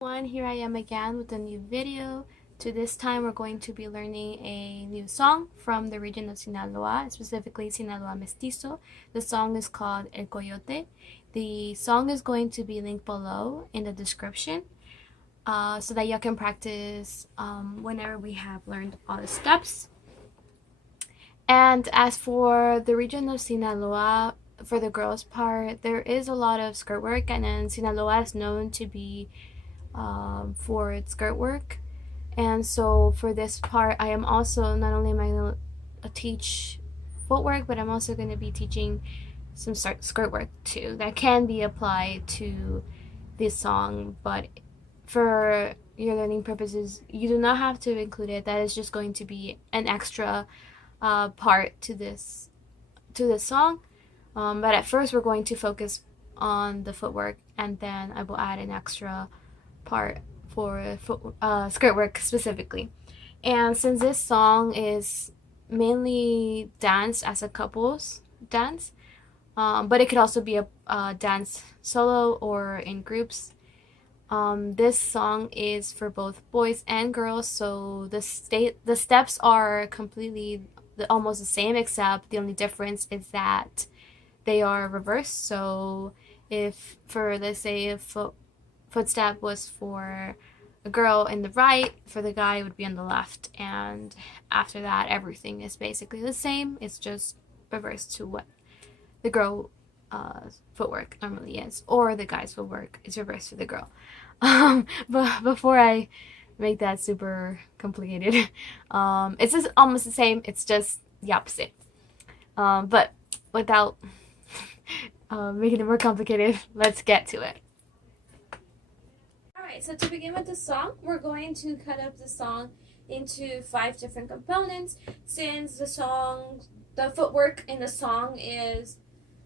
Here I am again with a new video. To this time we're going to be learning a new song from the region of Sinaloa, specifically Sinaloa Mestizo. The song is called El Coyote. The song is going to be linked below in the description so that you can practice whenever we have learned all the steps. And as for the region of Sinaloa, for the girls part, there is a lot of skirt work, and then Sinaloa is known to be for its skirt work. And so for this part, I am also, not only am I going to teach footwork, but I'm also going to be teaching some skirt work too that can be applied to this song. But for your learning purposes, you do not have to include it. That is just going to be an extra part to this song. But at first we're going to focus on the footwork, and then I will add an extra part for skirt work specifically. And since this song is mainly danced as a couples dance, but it could also be a dance solo or in groups, this song is for both boys and girls, so the steps are completely almost the same, except the only difference is that they are reversed. So if, for let's say, a footstep was for a girl in the right, for the guy it would be on the left, and after that everything is basically the same. It's just reversed to what the girl footwork normally is, or the guy's footwork is reversed for the girl. But before I make that super complicated, it's just almost the same, it's just the opposite. But without making it more complicated, let's get to it. Alright, so to begin with the song, we're going to cut up the song into 5 different components. Since the footwork in the song is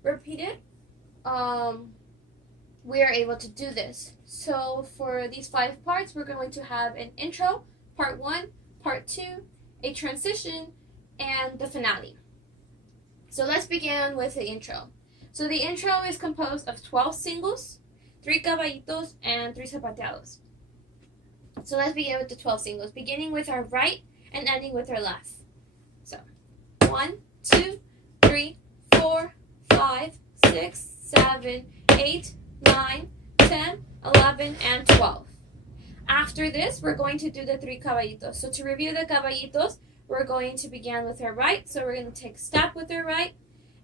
repeated, we are able to do this. So for these 5 parts, we're going to have an intro, part 1, part 2, a transition, and the finale. So let's begin with the intro. So the intro is composed of 12 singles, 3 caballitos, and 3 zapateados. So let's begin with the 12 singles, beginning with our right and ending with our left. So 1, 2, 3, 4, 5, 6, 7, 8, 9, 10, 11, and 12. After this, we're going to do the 3 caballitos. So to review the caballitos, we're going to begin with our right. So we're going to take a step with our right,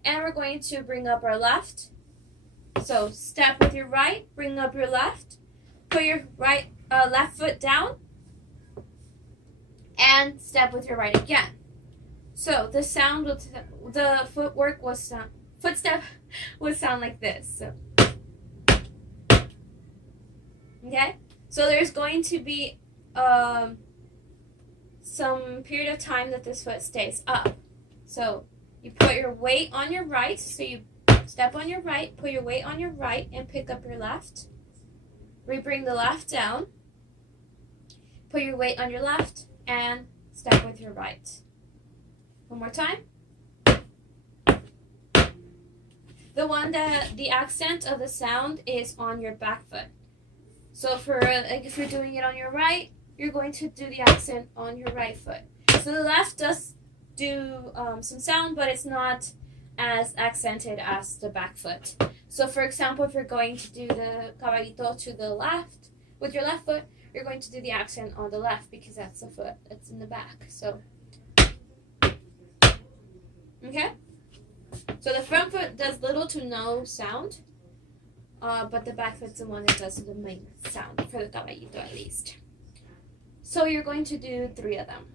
and we're going to bring up our left. So step with your right, bring up your left, put your left foot down, and step with your right again. So the sound the footwork footstep would sound like this. So, okay, so there's going to be some period of time that this foot stays up. So you put your weight on your right, so you step on your right, put your weight on your right, and pick up your left. Bring the left down, put your weight on your left, and step with your right. One more time. The accent of the sound is on your back foot. So for if you're doing it on your right, you're going to do the accent on your right foot. So the left does do some sound, but it's not as accented as the back foot. So for example, if you're going to do the caballito to the left with your left foot, you're going to do the accent on the left because that's the foot that's in the back. So, okay? So the front foot does little to no sound, but the back foot's the one that does the main sound, for the caballito at least. So you're going to do 3 of them.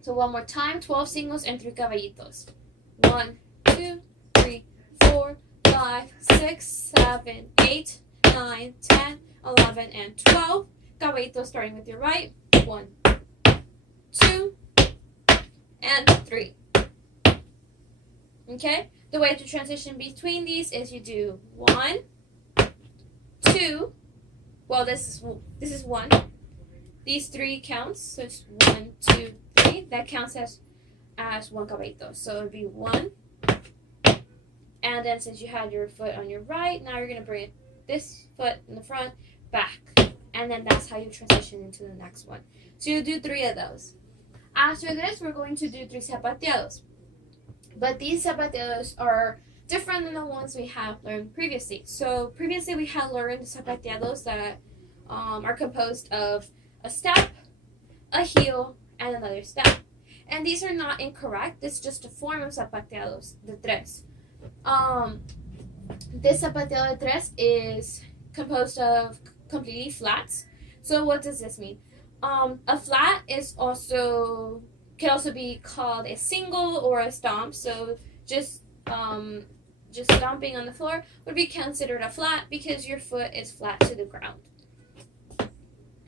So one more time, 12 singles and 3 caballitos. 1, 2, 3, 4, 5, 6, 7, 8, 9, 10, 11, and 12. Caballitos starting with your right. 1, 2, and 3. Okay? The way to transition between these is you do 1, 2. Well, this is 1. These 3 counts. So it's 1, 2, 3. That counts as 1 caballito. So it would be 1. And then since you had your foot on your right, now you're going to bring this foot in the front back. and then that's how you transition into the next one. So you do 3 of those. After this, we're going to do 3 zapateados. But these zapateados are different than the ones we have learned previously. So previously we had learned zapateados that are composed of a step, a heel, and another step. And these are not incorrect. It's just a form of zapateados de tres. This zapateado de tres is composed of completely flats. So what does this mean? A flat is can also be called a single or a stomp. So just stomping on the floor would be considered a flat because your foot is flat to the ground.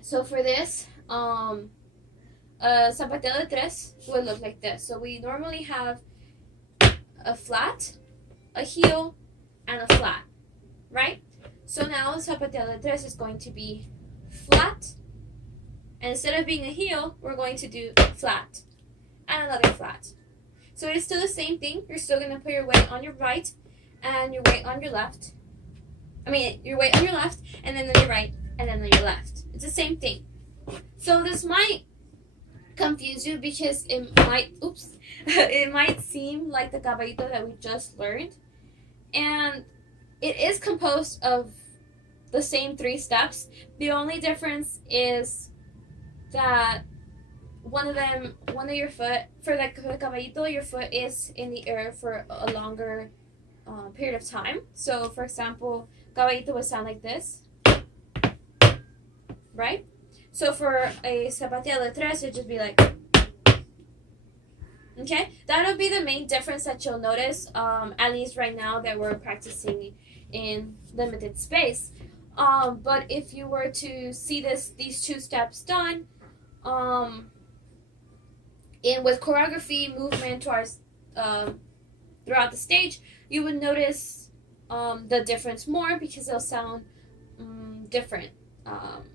So for this, a zapateado de tres would look like this. So we normally have a flat, a heel, and a flat, right? So now zapateado de tres is going to be flat, and instead of being a heel, we're going to do flat and another flat. So it's still the same thing. You're still going to put your weight on your right and your weight on your left. Your weight on your left, and then on your right, and then on your left. It's the same thing. So this might confuse you because it might seem like the caballito that we just learned. And it is composed of the same 3 steps. The only difference is that one of your foot, for the caballito, your foot is in the air for a longer period of time. So for example, caballito would sound like this, right? So for a zapateado de tres, it'd just be like, okay? That'll be the main difference that you'll notice, at least right now that we're practicing in limited space. But if you were to see these 2 steps done, with choreography, movement throughout the stage, you would notice the difference more because it'll sound different,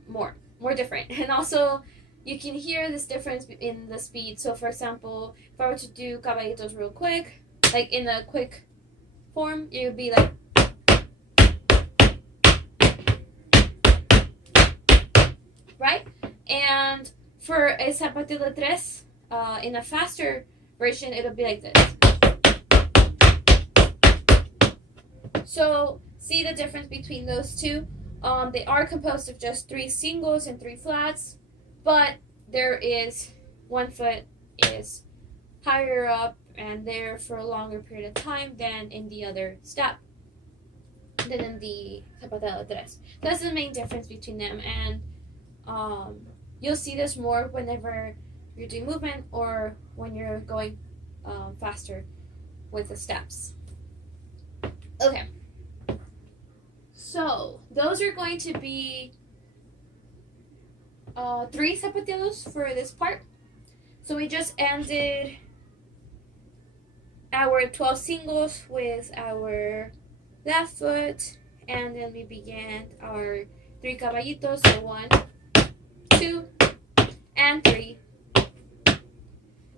more different. And also, you can hear this difference in the speed. So for example, if I were to do caballitos real quick, like in a quick form, it would be like, right? And for a zapateado de tres, in a faster version, it'll be like this. So see the difference between those 2? They are composed of just 3 singles and 3 flats, but there is one foot is higher up and there for a longer period of time than in the other step, than in the zapateado de tres. That's the main difference between them, and you'll see this more whenever you're doing movement or when you're going faster with the steps. Okay. So those are going to be 3 zapateados for this part. So we just ended our 12 singles with our left foot, and then we began our 3 caballitos. So 1, 2, and 3.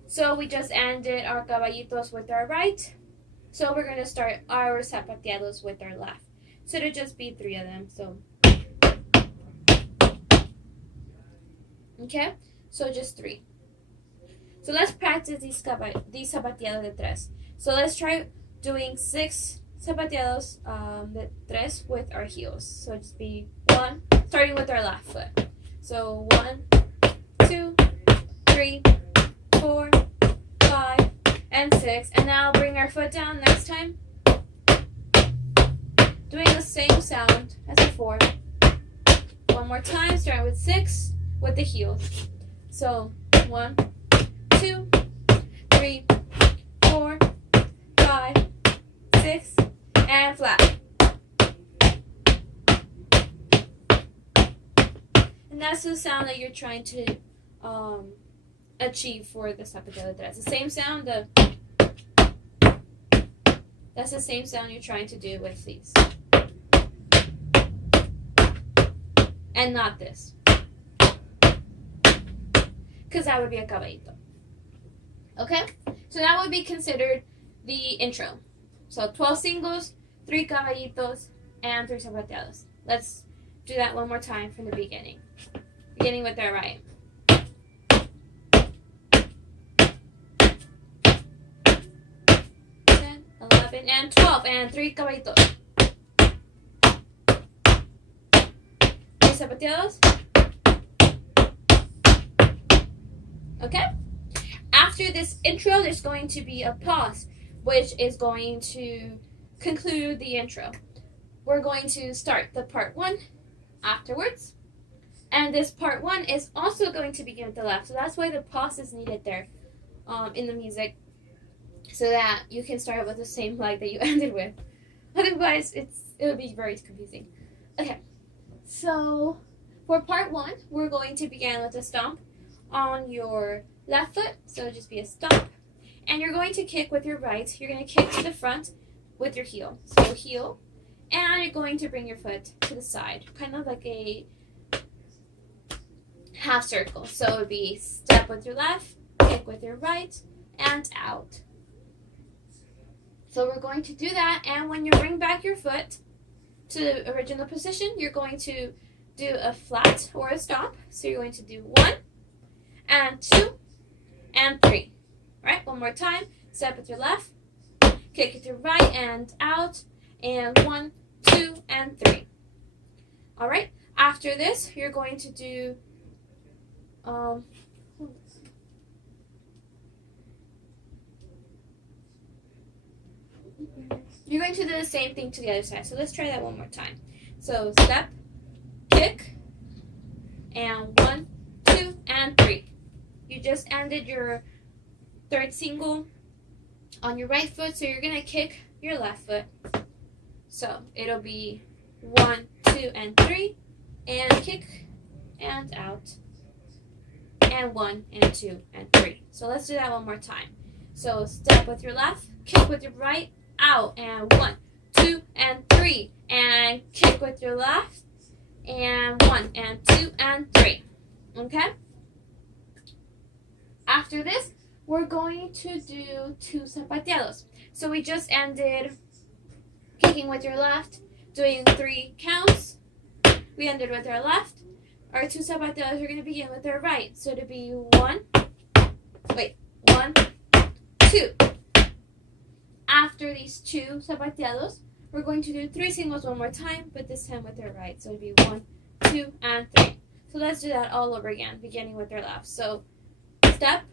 So we just ended our caballitos with our right. So we're going to start our zapateados with our left. So it'll just be 3 of them. So, okay, so just 3. So let's practice these zapateados de tres. So let's try doing 6 zapateados de tres with our heels. So just be 1, starting with our left foot. So 1, 2, 3, 4, 5, and 6. And now bring our foot down next time. Doing the same sound as before. One more time, starting with 6 with the heels. So 1, 2, 3, 4, 5, 6, and flat. And that's the sound that you're trying to achieve for the zapateado de tres. The same sound, that's the same sound you're trying to do with these. And not this. Because that would be a caballito. Okay? So that would be considered the intro. So 12 singles, 3 caballitos, and 3 zapateados. Let's do that one more time from the beginning. Beginning with our right. 10, 11, and 12, and 3 caballitos. 3 zapateados. Okay? After this intro, there's going to be a pause, which is going to conclude the intro. We're going to start the part 1 afterwards. And this part 1 is also going to begin with the left. So that's why the pause is needed there in the music, so that you can start with the same leg that you ended with. Otherwise, it would be very confusing. Okay, so for part 1, we're going to begin with a stomp on your left foot. So it'll just be a stomp. And you're going to kick with your right. You're going to kick to the front with your heel. So heel. And you're going to bring your foot to the side, kind of like a half circle. So it would be step with your left, kick with your right, and out. So we're going to do that, and when you bring back your foot to the original position, you're going to do a flat or a stomp. So you're going to do 1 and 2 and 3. Right? One more time. Step with your left, kick with your right and out, and 1, 2, and 3. All right? After this, you're going to do you're going to do the same thing to the other side. So let's try that one more time. So step, kick, and 1, 2, and 3. You just ended your third single on your right foot, so you're going to kick your left foot. So it'll be 1, 2, and 3, and kick, and out, and 1, and 2, and 3. So let's do that one more time. So step with your left, kick with your right, out, and 1, 2, and 3, and kick with your left, and 1, and 2, and 3. Okay? After this, we're going to do 2 zapateados. So we just ended kicking with your left, doing 3 counts. We ended with our left. Our 2 zapateados are going to begin with our right. So to be 1, 2. After these 2 zapateados, we're going to do 3 singles one more time, but this time with our right. So it'll be 1, 2, and 3. So let's do that all over again, beginning with our left. So step,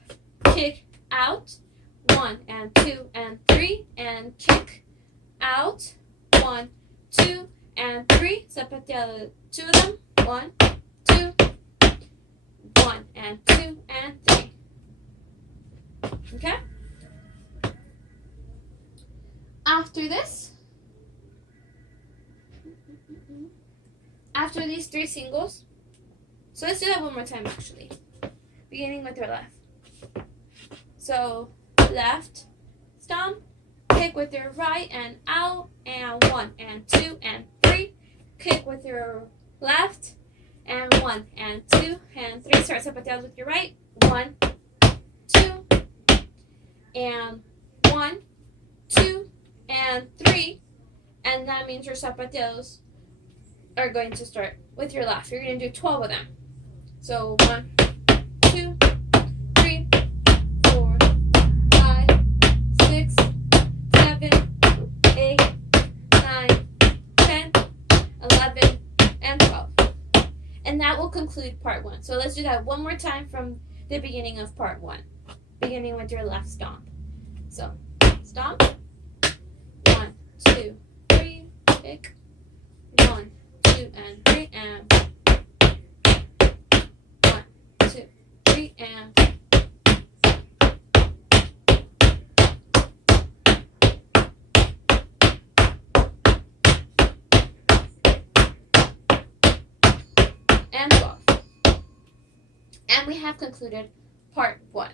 kick, out, 1, and 2, and 3, and kick, out, 1, 2, and 3. Zapateado, 2 of them. 1, 2, 1, and 2, and 3. Okay? After this, after these 3 singles, so let's do that one more time actually, beginning with your left. So left, stomp, kick with your right and out, and 1, and 2, and 3, kick with your left, and 1, and 2, and 3. Start zapateados with your right. 1, 2, and 1, 2, and 3. And that means your zapateados are going to start with your left. You're going to do 12 of them. So 1, 2, 3, 4, 5, 6, 7, 8, 9, 10, 11, and 12. And that will conclude part 1. So let's do that one more time from the beginning of part 1. Beginning with your left stomp. So, stomp. 1, 2, 3, kick. 1, 2, and 3, and 1, 2, 3, and and 12. And we have concluded part 1.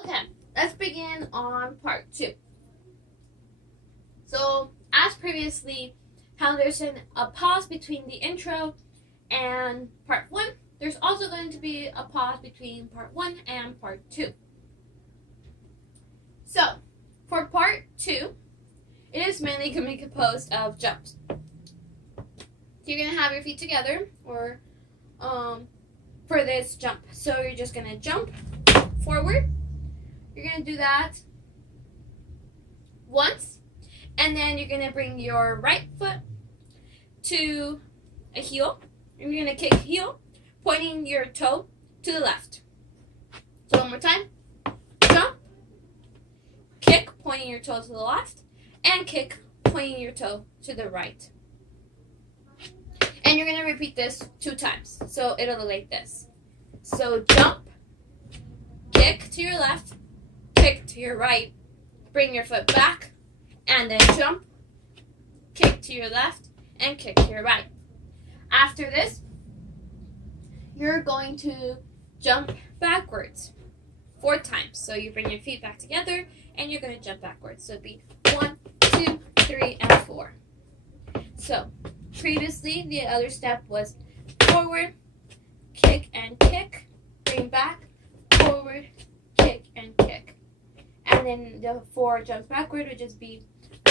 Okay, let's begin on part 2. So, as previously, how there's a pause between the intro and part 1, there's also going to be a pause between part 1 and part 2. So, for part 2, it is mainly going to be composed of jumps. So you're going to have your feet together or for this jump. So you're just going to jump forward. You're going to do that once, and then you're going to bring your right foot to a heel, and you're going to kick heel, pointing your toe to the left. So one more time. Jump, kick, pointing your toe to the left, and kick, pointing your toe to the right. And you're going to repeat this 2 times. So it'll look like this. So jump, kick to your left, kick to your right, bring your foot back, and then jump, kick to your left, and kick to your right. After this, you're going to jump backwards 4 times. So you bring your feet back together, and you're going to jump backwards. So it'd be 1, 2, 3, and 4. So previously, the other step was forward, kick, and kick, bring back, forward, kick, and kick. And then the 4 jumps backward would just be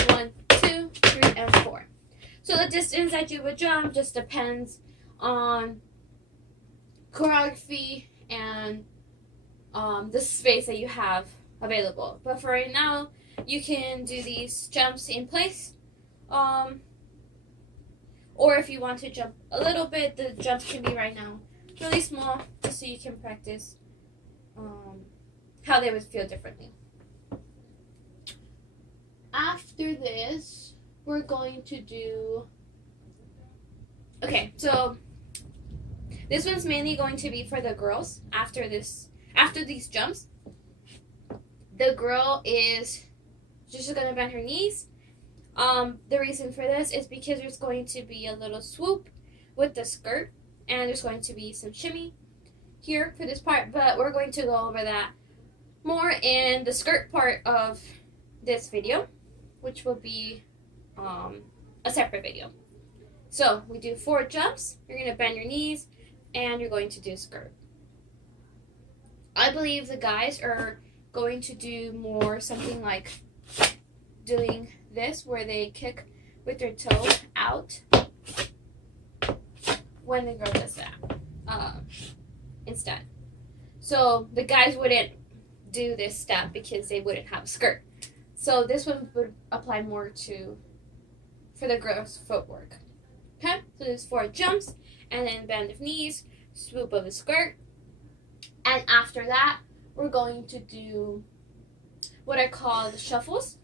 1, 2, 3, and 4. So the distance that you would jump just depends on choreography and the space that you have available. But for right now, you can do these jumps in place. Or if you want to jump a little bit, the jumps can be right now really small, just so you can practice how they would feel differently. After this, we're going to do... Okay, so this one's mainly going to be for the girls. After these jumps, the girl is just going to bend her knees. The reason for this is because there's going to be a little swoop with the skirt, and there's going to be some shimmy here for this part, but we're going to go over that more in the skirt part of this video, which will be a separate video. So we do 4 jumps. You're going to bend your knees, and you're going to do skirt. I believe the guys are going to do more something like doing this, where they kick with their toe out when the girl does that instead. So the guys wouldn't do this step because they wouldn't have a skirt. So this one would apply more for the girls' footwork. Okay, so there's 4 jumps, and then bend of knees, swoop of the skirt, and after that, we're going to do what I call the shuffles.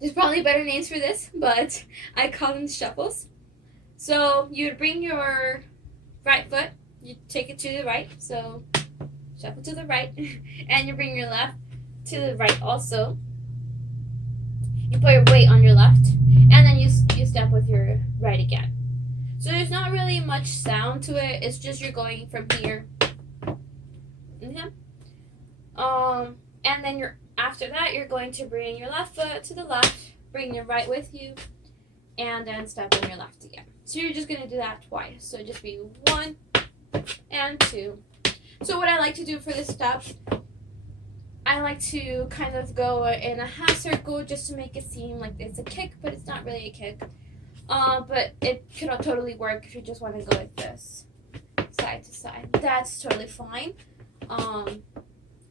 There's probably better names for this, but I call them shuffles. So you would bring your right foot, you take it to the right, so shuffle to the right, and you bring your left to the right also. You put your weight on your left, and then you step with your right again. So there's not really much sound to it, it's just you're going from here. Okay? And then after that, you're going to bring your left foot to the left, bring your right with you, and then step on your left again. So you're just going to do that twice. So just be 1 and 2. So what I like to do for this step, I like to kind of go in a half circle just to make it seem like it's a kick, but it's not really a kick. But it could totally work if you just want to go like this, side to side. That's totally fine.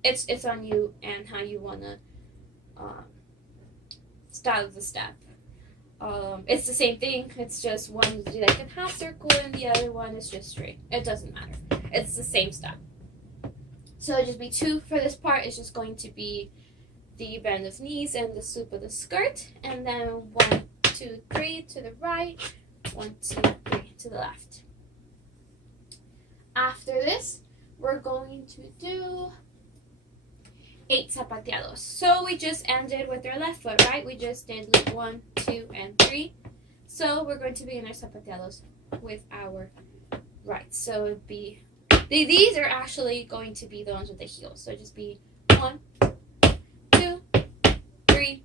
It's on you and how you want to style the step. It's the same thing. It's just one do like a half circle and the other one is just straight. It doesn't matter. It's the same step. So it'll just be 2 for this part. It's just going to be the bend of knees and the swoop of the skirt, and then 1, 2, 3 to the right, 1, 2, 3 to the left. After this, we're going to do 8 zapateados. So we just ended with our left foot, right? We just did 1, 2, and 3. So we're going to begin our zapateados with our right. So it'd be, these are actually going to be the ones with the heels. So just be 1, 2, 3,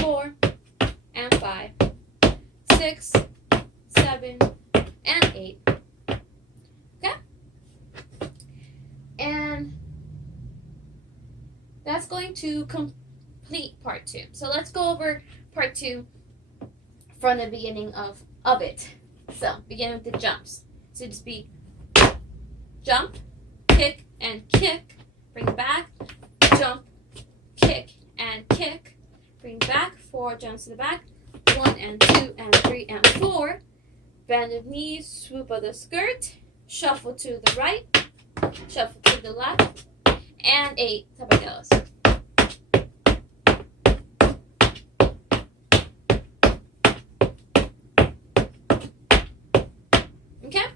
4, and 5, 6, 7, and 8. Okay? And that's going to complete part 2. So let's go over part 2 from the beginning of it. So begin with the jumps. So just be jump, kick, and kick. Bring back, jump, kick, and kick. Bring back, 4 jumps to the back. 1 and 2 and 3 and 4. Bend of knees, swoop of the skirt. Shuffle to the right, shuffle to the left, and 8 zapateados. Okay?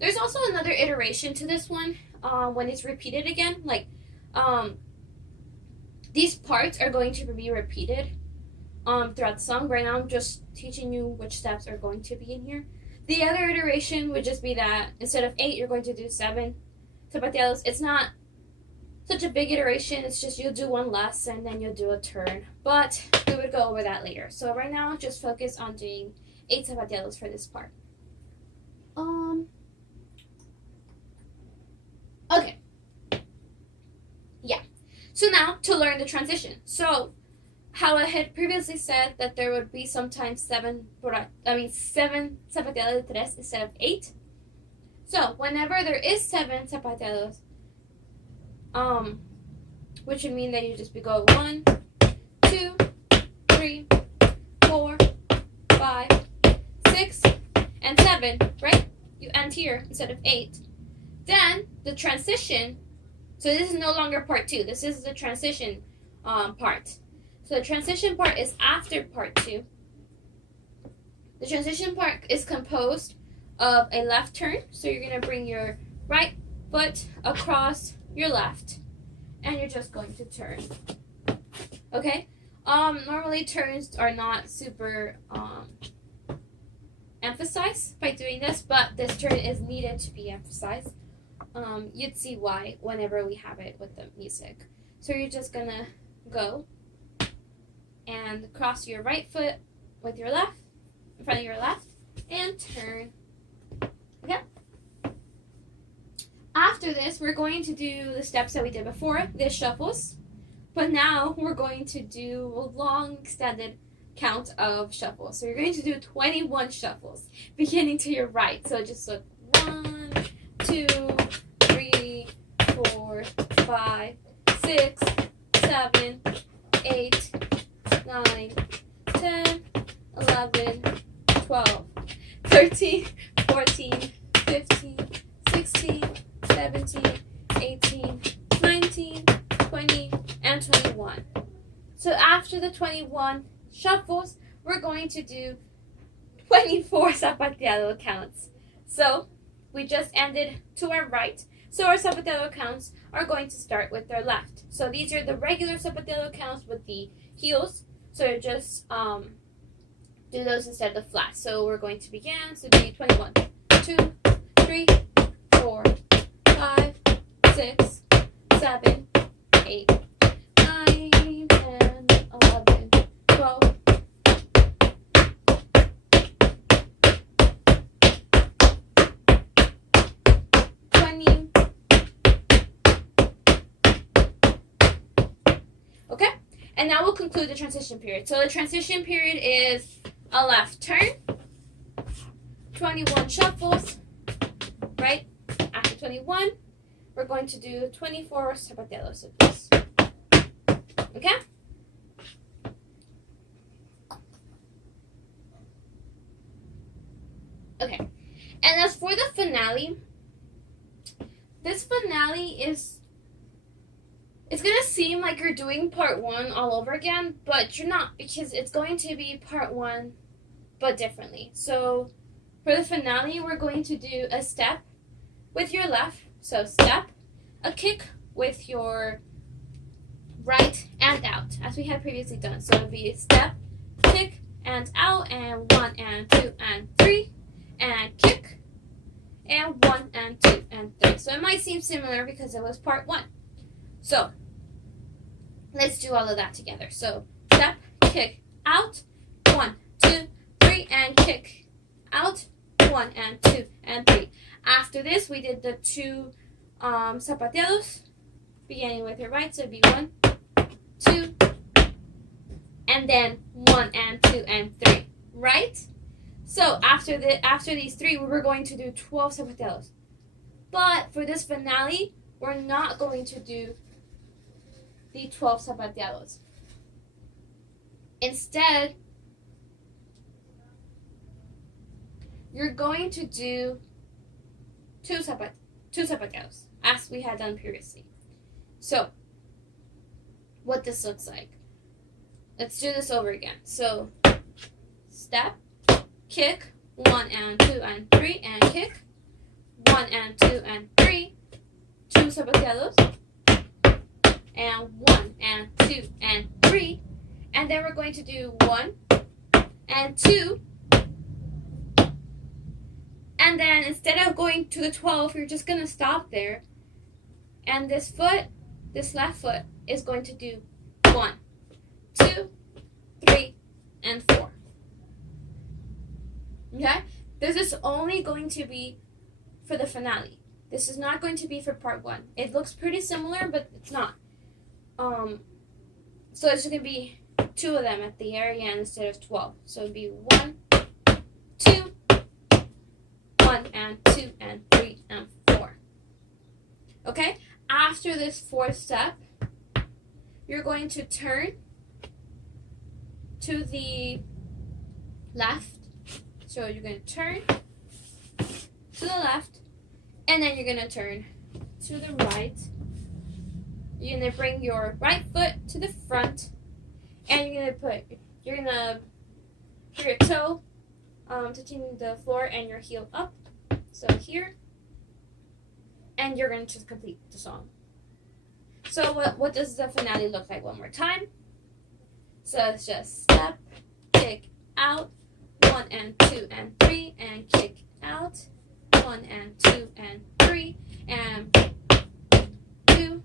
There's also another iteration to this one when it's repeated again. Like, these parts are going to be repeated throughout the song. Right now I'm just teaching you which steps are going to be in here. The other iteration would just be that instead of 8, you're going to do 7 zapateados. It's not such a big iteration. It's just you'll do one less and then you'll do a turn. But we would go over that later. So right now, just focus on doing 8 zapateados for this part. Okay. Yeah. So now to learn the transition. So how I had previously said that there would be sometimes 7 zapateados de tres instead of 8. So whenever there is 7 zapateados, which would mean that you just be going 1, 2, 3, 4, 5, 6, and 7, right? You end here instead of 8. Then the transition, so this is no longer part 2. This is the transition part. So the transition part is after part 2. The transition part is composed of a left turn. So you're going to bring your right foot across your left. And you're just going to turn. Okay? Normally turns are not super emphasized by doing this. But this turn is needed to be emphasized. You'd see why whenever we have it with the music. So you're just going to go and cross your right foot with your left, in front of your left, and turn. Okay? After this, we're going to do the steps that we did before, the shuffles. But now we're going to do a long extended count of shuffles. So you're going to do 21 shuffles, beginning to your right. So just look 1, 2, 3, 4, 5, 6, 7, 8, 9, 10, 11, 12, 13, 14, 15, 16, 17, 18, 19, 20, and 21. So after the 21 shuffles, we're going to do 24 zapateado counts. So we just ended to our right. So our zapateado counts are going to start with their left. So these are the regular zapateado counts with the heels. So just do those instead of the flat. So we're going to begin. So do 21, 2, 3, 4, 5, 6, 7, 8, 9, 10, 11, 12. Okay? And now we'll conclude the transition period. So the transition period is a left turn, 21 shuffles, right? After 21, we're going to do 24 zapateados of this. Okay? Okay. And as for the finale, this finale is, it's going to seem like you're doing part 1 all over again, but you're not, because it's going to be part 1, but differently. So for the finale, we're going to do a step with your left. So step, a kick with your right and out, as we had previously done. So it would be step, kick, and out, and 1 and 2 and 3, and kick, and 1 and 2 and 3. So it might seem similar because it was part 1. So let's do all of that together. So step, kick, out, 1, 2, 3, and kick, out, 1 and 2 and 3. After this, we did the 2 zapateados, beginning with your right. So it'd be 1, 2, and then 1 and 2 and 3, right? So after these 3, we were going to do 12 zapateados. But for this finale, we're not going to do the 12 zapateados. Instead, you're going to do 2 zapateados, as we had done previously. So, what this looks like. Let's do this over again. So, step, kick, 1 and 2 and 3, and kick, 1 and 2 and 3, 2 zapateados, and 1 and 2 and 3, and then we're going to do 1 and 2, and then instead of going to the 12, you're just going to stop there, and this left foot is going to do 1, 2, 3, and 4. Okay? This is only going to be for the finale. This is not going to be for part 1. It looks pretty similar, but it's not. So it's going to be 2 of them at the very end instead of 12. So it'd be 1, 2, 1 and 2 and 3 and 4. Okay? After this 4th step, you're going to turn to the left. So you're going to turn to the left, and then you're going to turn to the right. You're going to bring your right foot to the front, and you're going to put your toe touching the floor and your heel up. So here, and you're going to complete the song. So what does the finale look like one more time? So it's just step, kick, out, 1 and 2 and 3, and kick, out, 1 and 2 and 3, and 2,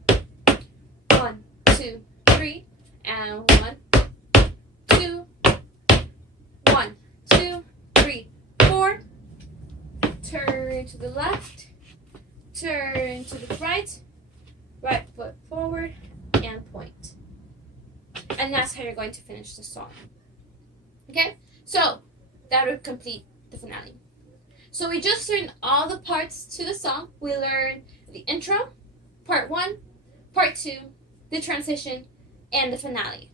1, 2, 3, and 1, 2, 1, 2, 3, 4. Turn to the left, turn to the right, right foot forward, and point. And that's how you're going to finish the song. Okay? So, that would complete the finale. So we just learned all the parts to the song. We learned the intro, part 1, part 2, the transition, and the finale.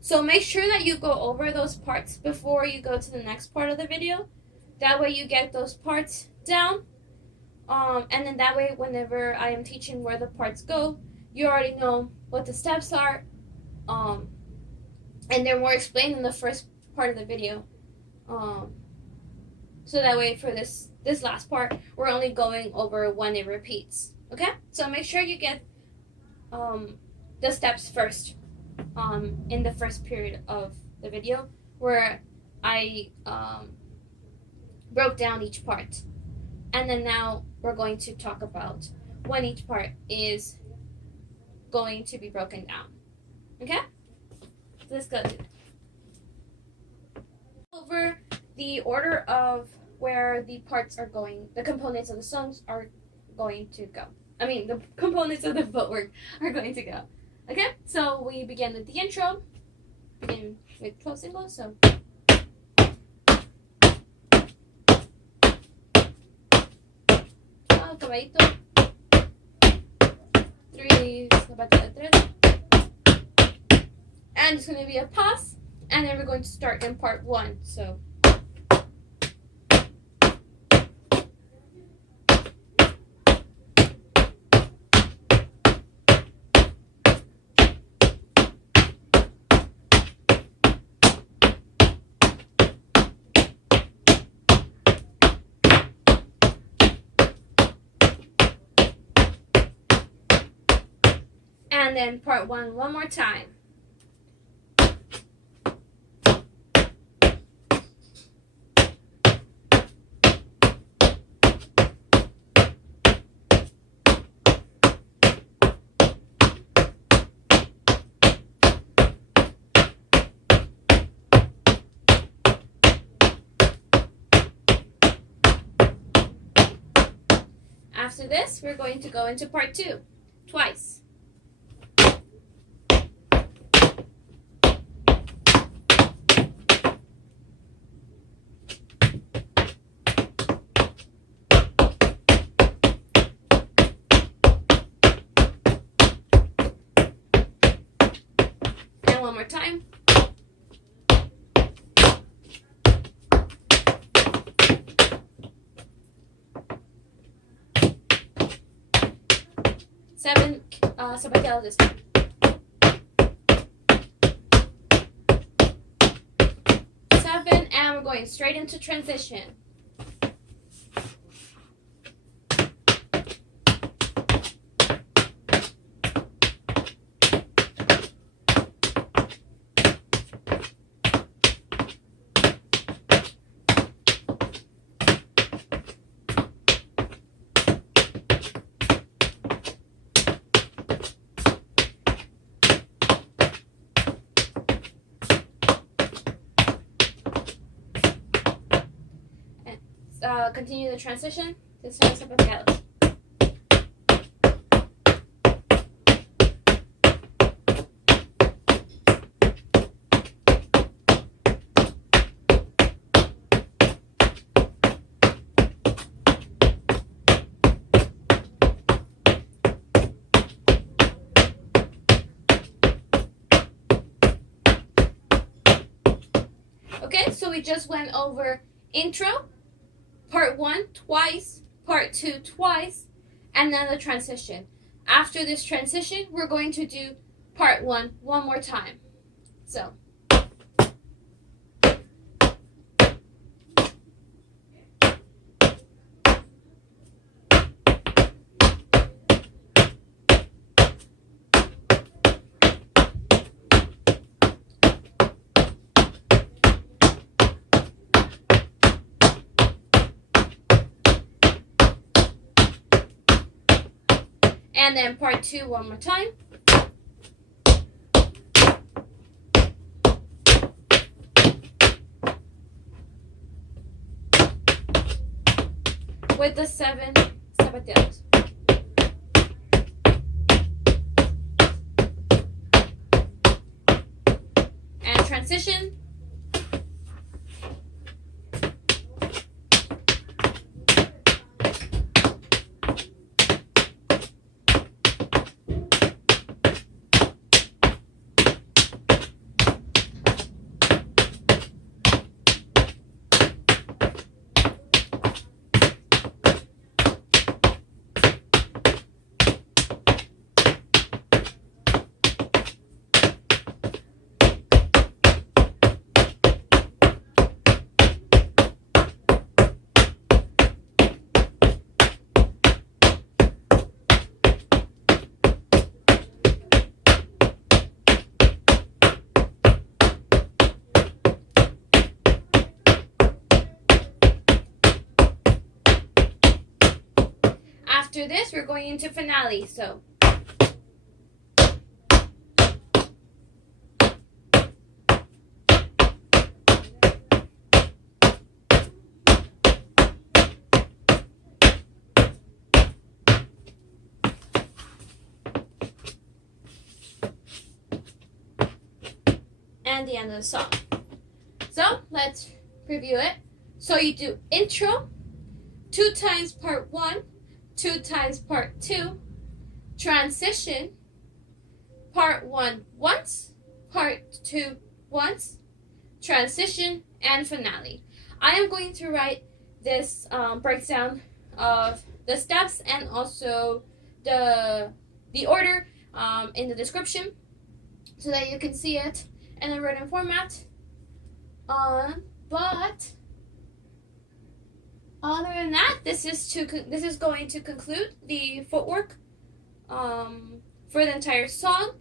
So make sure that you go over those parts before you go to the next part of the video. That way you get those parts down. And then that way whenever I am teaching where the parts go, you already know what the steps are. And they're more explained in the first part of the video. So that way for this last part, we're only going over when it repeats. Okay? So make sure you get the steps first in the first period of the video where I broke down each part. And then now we're going to talk about when each part is going to be broken down. Okay? Let's go. Over the order of where the parts are going, the components of the songs are going to go. I mean, the components of the footwork are going to go. Okay? So we begin with the intro. Begin with close singles. So. Caballito. 3 zapateado de 3. And it's going to be a pause. And then we're going to start in part 1. So. And then part 1 one more time. After this, we're going to go into part 2, twice. 7 zapateado this time. And we're going straight into transition. Continue the transition. This time zapateado. Okay, so we just went over intro, part 1 twice, part 2 twice, and then the transition. After this transition, we're going to do part 1 one more time. So. And then part 2 one more time. With the 7 zapateados. And transition. After this, we're going into finale. So. And the end of the song. So let's review it. So you do intro, 2 times part 1, 2 times part 2, transition, part 1 once, part 2 once, transition, and finale. I am going to write this breakdown of the steps and also the order in the description so that you can see it in a written format. But other than that, this is going to conclude the footwork for the entire song.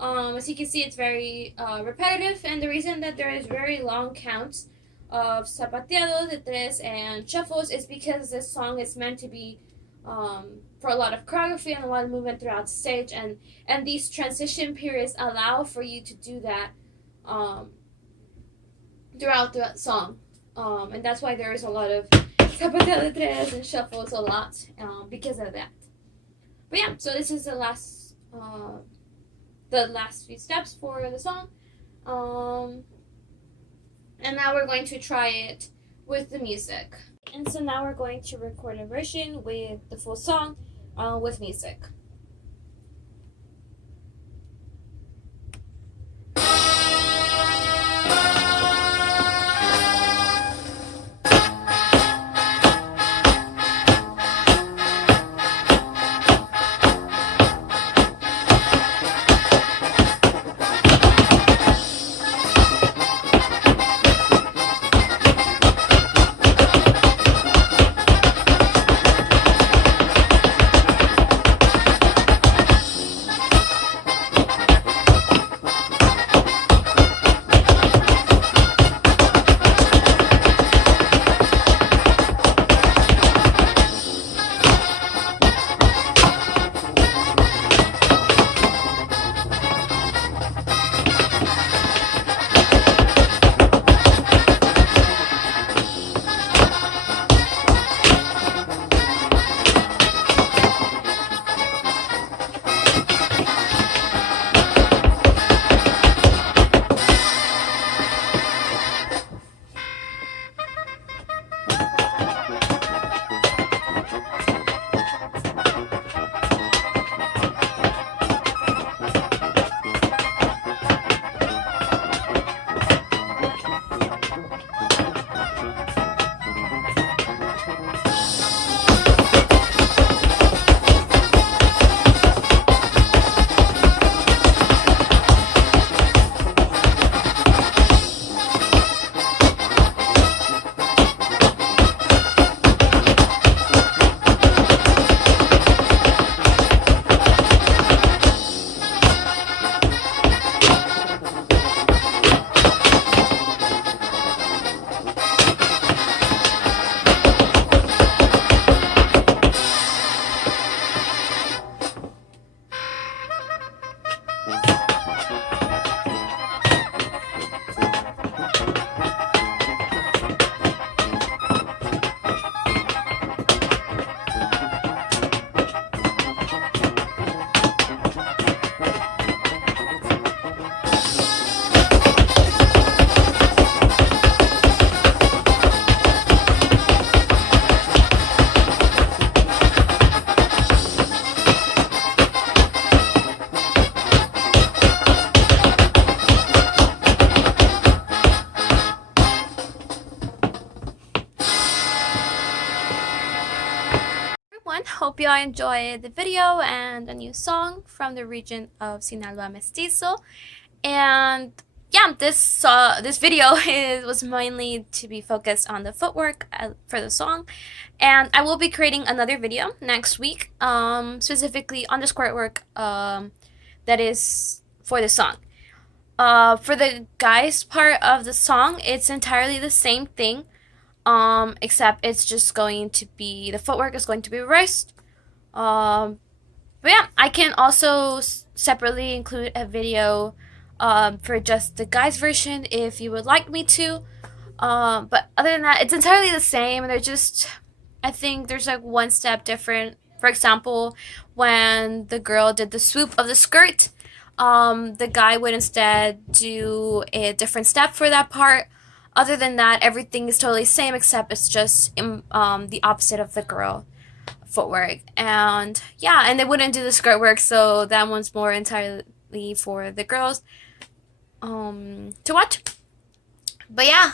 As you can see, it's very repetitive, and the reason that there is very long counts of zapateado, de tres, and shuffles is because this song is meant to be for a lot of choreography and a lot of movement throughout the stage, and these transition periods allow for you to do that throughout the song, and that's why there is a lot of zapateado de tres and shuffles a lot because of that. But yeah, so this is the last few steps for the song, and now we're going to try it with the music. And so now we're going to record a version with the full song with music. hope you all enjoyed the video and a new song from the region of Sinaloa Mestizo. And yeah, this video was mainly to be focused on the footwork for the song, and I will be creating another video next week, specifically on the squirt work that is for the song. For the guys part of the song, it's entirely the same thing, except it's just going to be, the footwork is going to be reversed. But yeah, I can also separately include a video for just the guys version if you would like me to. But other than that, it's entirely the same. They're just, I think there's like one step different. For example, when the girl did the swoop of the skirt, the guy would instead do a different step for that part. Other than that, everything is totally same, except it's just the opposite of the girl footwork. And yeah, and they wouldn't do the skirt work, so that one's more entirely for the girls to watch. But yeah,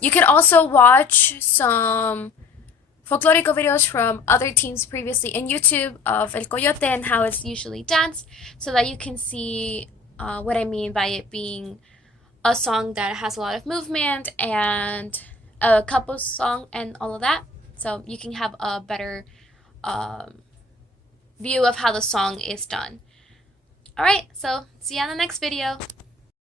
you can also watch some folklorico videos from other teams previously in YouTube of El Coyote and how it's usually danced, so that you can see what I mean by it being a song that has a lot of movement and a couple song and all of that, so you can have a better view of how the song is done. Alright, so see you on the next video.